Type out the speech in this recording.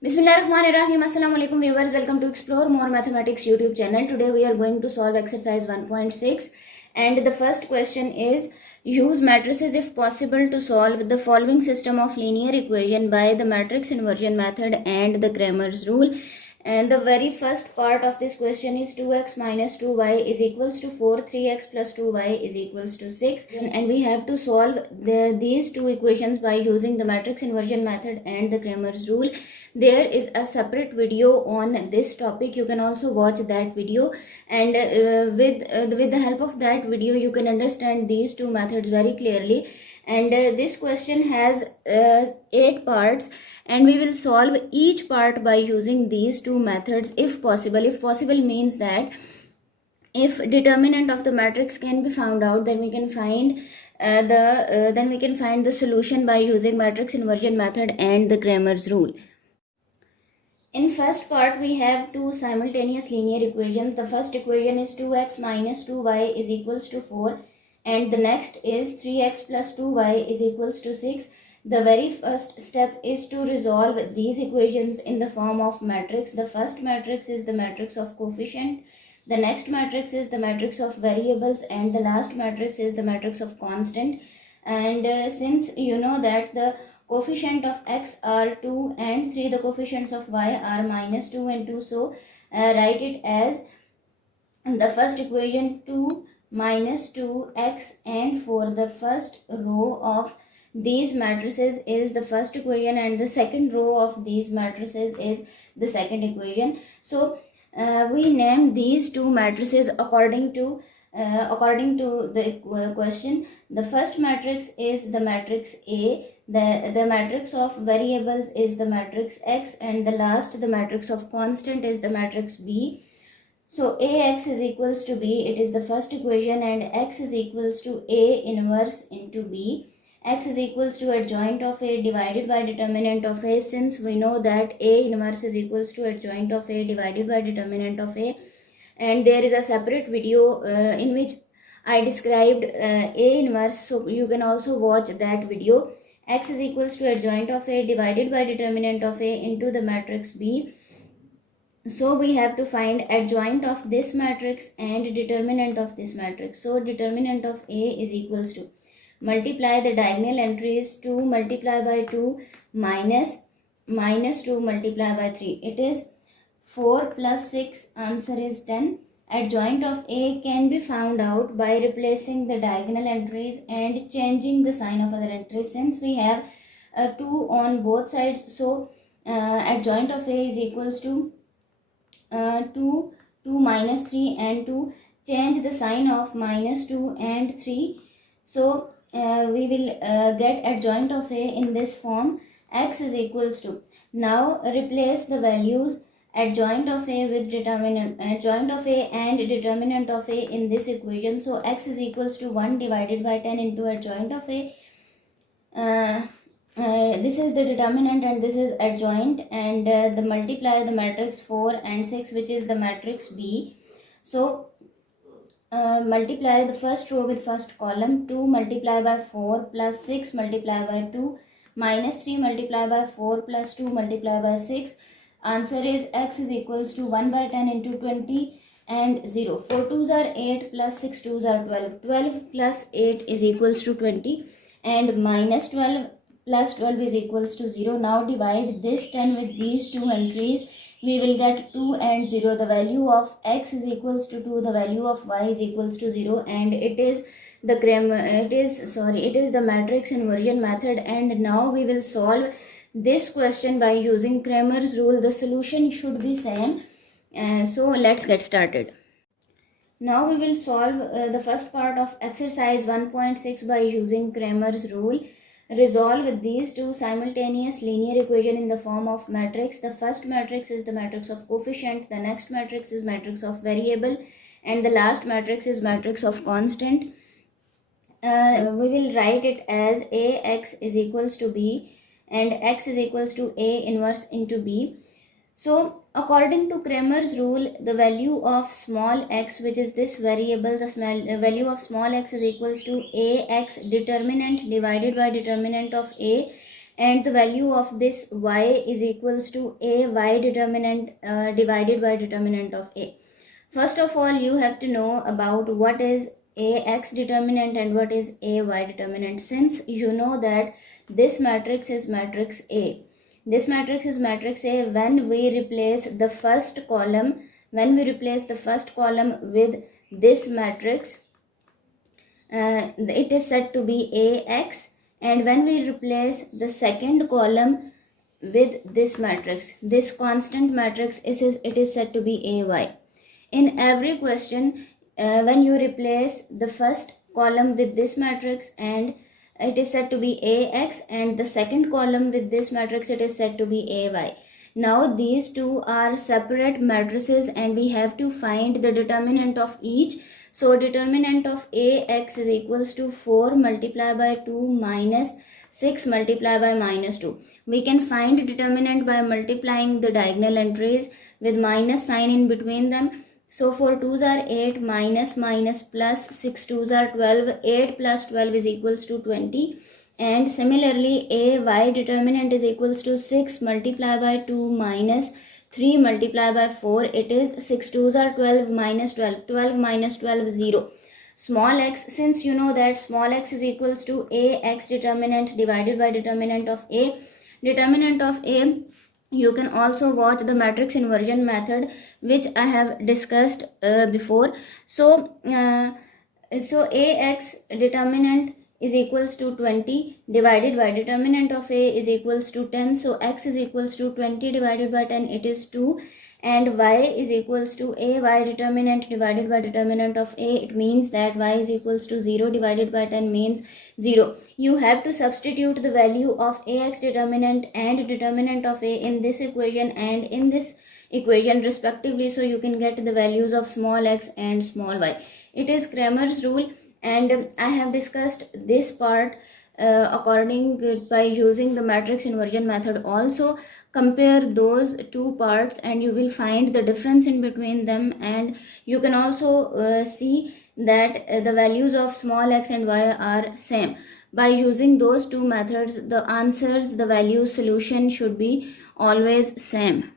Bismillahirrahmanirrahim. Assalamu alaikum viewers. Welcome to Explore More Mathematics YouTube channel. Today we are going to solve exercise 1.6 and the first question is use matrices if possible to solve the following system of linear equation by the matrix inversion method and the Cramer's rule. And the very first part of this question is 2x minus 2y is equals to 4, 3x plus 2y is equals to 6. And we have to solve these two equations by using the matrix inversion method and the Cramer's rule. There is a separate video on this topic. You can also watch that video, and with the help of that video you can understand these two methods very clearly. And this question has 8 parts, and we will solve each part by using these two methods if possible. If possible means that if determinant of the matrix can be found out, then we can find the solution by using matrix inversion method and the Cramer's rule. In first part, we have two simultaneous linear equations. The first equation is 2x minus 2y is equals to 4, and the next is 3x plus 2y is equals to 6. The very first step is to resolve these equations in the form of matrix. The first matrix is the matrix of coefficient, the next matrix is the matrix of variables, and the last matrix is the matrix of constant. And since you know that the coefficient of x are 2 and 3, the coefficients of y are minus 2 and 2, so write it as the first equation 2 minus 2x and 4. The first row of these matrices is the first equation and the second row of these matrices is the second equation. So we name these two matrices according to the question. The first matrix is the matrix A, the matrix of variables is the matrix X, and the last, the matrix of constant, is the matrix B. So Ax is equals to B, it is the first equation, and X is equals to A inverse into B. X is equals to adjoint of A divided by determinant of A, since we know that A inverse is equals to adjoint of A divided by determinant of A. And there is a separate video in which I described A inverse, so you can also watch that video. X is equals to adjoint of A divided by determinant of A into the matrix B. So we have to find adjoint of this matrix and determinant of this matrix. So determinant of A is equals to multiply the diagonal entries 2 multiply by 2 minus 2 multiply by 3. It is 4 plus 6, answer is 10. Adjoint of A can be found out by replacing the diagonal entries and changing the sign of other entries. Since we have 2 on both sides, so adjoint of A is equals to 2 minus 3, and to change the sign of minus 2 and 3. So we will get adjoint of A in this form. X is equals to, now replace the values adjoint of A with determinant, adjoint of A and determinant of A in this equation. So x is equals to 1 divided by 10 into adjoint of A. This is the determinant and this is adjoint, and the multiply the matrix 4 and 6, which is the matrix B. So multiply the first row with first column. 2 multiply by 4 plus 6 multiply by 2 minus 3 multiply by 4 plus 2 multiply by 6. Answer is x is equals to 1 by 10 into 20 and 0. 4 2s are 8 plus 6 2s are 12. 12 plus 8 is equals to 20, and minus 12 plus 12 is equals to 0. Now divide this 10 with these two entries. We will get 2 and 0. The value of x is equals to 2. The value of y is equals to 0, and it is the matrix inversion method. And now we will solve this question by using Cramer's rule. The solution should be same. So let's get started. Now we will solve the first part of exercise 1.6 by using Cramer's rule. Resolve these two simultaneous linear equation in the form of matrix. The first matrix is the matrix of coefficient, the next matrix is matrix of variable, and the last matrix is matrix of constant. We will write it as Ax is equals to B and x is equals to A inverse into B. So According to Cramer's rule, the value of small x, which is this variable, the value of small x is equals to ax determinant divided by determinant of a, and the value of this y is equals to ay determinant divided by determinant of a. First of all, you have to know about what is ax determinant and what is ay determinant. Since you know that this matrix is matrix A, this matrix is matrix A, when we replace the first column with this matrix, it is said to be ax, and when we replace the second column with this matrix, this constant matrix, it is said to be ay. In every question, when you replace the first column with this matrix, and it is said to be ax, and the second column with this matrix, it is said to be ay. Now these two are separate matrices and we have to find the determinant of each. So determinant of ax is equals to 4 multiplied by 2 minus 6 multiplied by minus 2. We can find determinant by multiplying the diagonal entries with minus sign in between them. So 4 2s are 8, minus minus plus, 6 2s are 12, 8 plus 12 is equals to 20. And similarly, ay determinant is equals to 6 multiplied by 2 minus 3 multiplied by 4. It is 6 2s are 12 minus 12, 12 minus 12 0. Small x, since you know that small x is equals to ax determinant divided by determinant of a. Determinant of a, you can also watch the matrix inversion method, which I have discussed before. So ax determinant is equals to 20 divided by determinant of a is equals to 10. So x is equals to 20 divided by 10, it is 2, and y is equals to ay determinant divided by determinant of a. It means that y is equals to 0 divided by 10 means 0. You have to substitute the value of ax determinant and determinant of a in this equation and in this equation respectively, so you can get the values of small x and small y. It is Cramer's rule, and I have discussed this part by using the matrix inversion method also. Compare those two parts and you will find the difference in between them, and you can also see that the values of small x and y are same. By using those two methods, the answers, the value solution should be always same.